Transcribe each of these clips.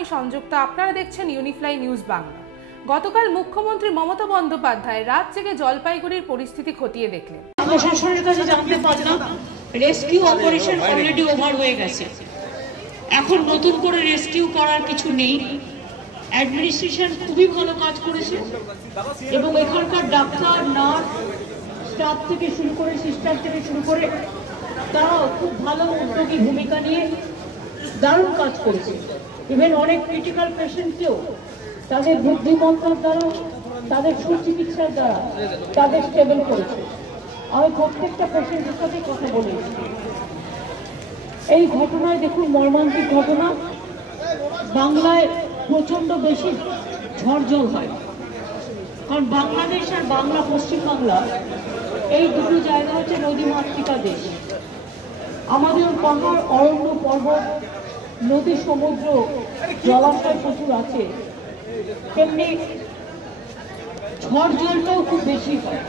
আমি সংযুক্তা, আপনারা দেখছেন ইউনিফ্লাই নিউজ বাংলা। গতকাল মুখ্যমন্ত্রী মমতা বন্দ্যোপাধ্যায় রাত জেগে জলপাইগুড়ির পরিস্থিতি খতিয়ে দেখলেন। প্রশাসনের কাছে জানতে পারলাম রেস্কিউ অপারেশন অলরেডি ওভার হয়ে গেছে, এখন নতুন করে রেস্কিউ করার কিছু নেই। অ্যাডমিনিস্ট্রেশন খুবই ভালো কাজ করেছে এবং এখানকার ডাক্তার, নার্স, স্টাফ থেকে শুরু করে, সিস্টার থেকে শুরু করে তারাও খুব ভালো উদ্যোগী ভূমিকা নিয়ে দারুণ কাজ করেছে। ইভেন অনেক ক্রিটিক্যাল পেশেন্টকেও তাদের বুদ্ধিমত্তার দ্বারা, তাদের সুচিকিৎসার দ্বারা তাদের স্টেবল করেছে। আমি প্রত্যেকটা পেশেন্টের সাথে কথা বলেছি। এই ঘটনায় দেখুন, মর্মান্তিক ঘটনা। বাংলায় প্রচন্ড বেশি ঝড় জল হয়, কারণ বাংলাদেশ আর বাংলা, পশ্চিমবাংলা এই দুটো জায়গা হচ্ছে নদীমাতৃকা দেশ। আমাদের পাহাড়, অরণ্য, পর্বত, নদী, সমুদ্র, জলাশয় প্রচুর আছে, তেমনি ঝড় জলটাও খুব বেশি হয়।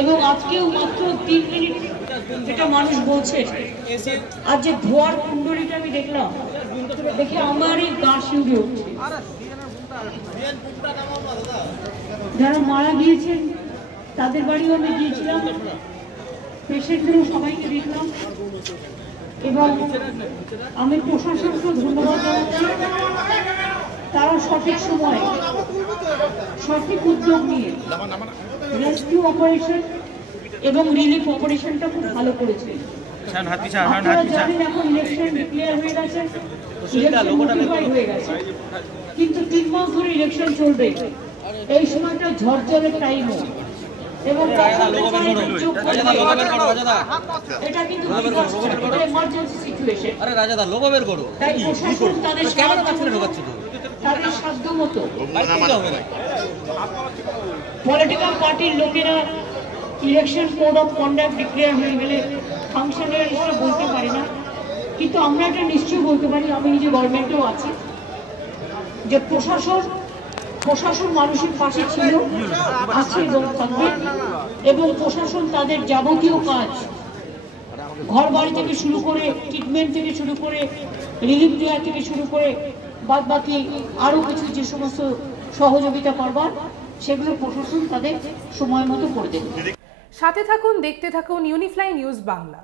এবং আজকেও মাত্র 3 মিনিট যেটা মানুষ বলছে, আর যে ধোয়ার কুণ্ডলিটা আমি দেখলাম, দেখে আমারই গা শিউরে উঠছে। যারা মারা গিয়েছেন তাদের বাড়িও আমি গিয়েছিলাম, পেশেন্টদেরও সবাইকে দেখলাম এবং আমি প্রশাসনকে ধন্যবাদ জানাচ্ছি। তারা সঠিক সময় সঠিক উদ্যোগ নিয়ে রেস্কিউ অপারেশন এবং রিলিফ অপারেশনটা খুব ভালো করেছে। আপনারা জানেন এখন ইলেকশন ডিক্লেয়ার হয়ে গেছে, হয়ে গেছে, কিন্তু 3 মাস ধরে ইলেকশন চলবে। এই সময়টা ঝড় জলের টাইমও, এবং এটা কিন্তু এমার্জেন্সি সিচুয়েশন। তাই প্রশাসন তাদের সাধ্য মতো, পলিটিক্যাল পার্টির লোকেরা election code of conduct declare হয়ে গেলে ফাংশনারি হিসেবে বলতে পারি না, কিন্তু আমরা এটা নিশ্চয়ই বলতে পারি, আমি নিজে গভর্নমেন্টেও আছি, যে প্রশাসন মানুষের পাশে ছিল, আছে এবং থাকবে। এবং প্রশাসন তাদের যাবতীয় কাজ, ঘর বাড়ি থেকে শুরু করে, ট্রিটমেন্ট থেকে শুরু করে, রিলিফ দেওয়া থেকে শুরু করে, বাদ বাকি আরো কিছু যে সমস্ত সহযোগিতা করবার, সেগুলো প্রশাসন তাদের সময় মতো করে দেবে। সাথে থাকুন, দেখতে থাকুন ইউনিফ্লাই নিউজ বাংলা।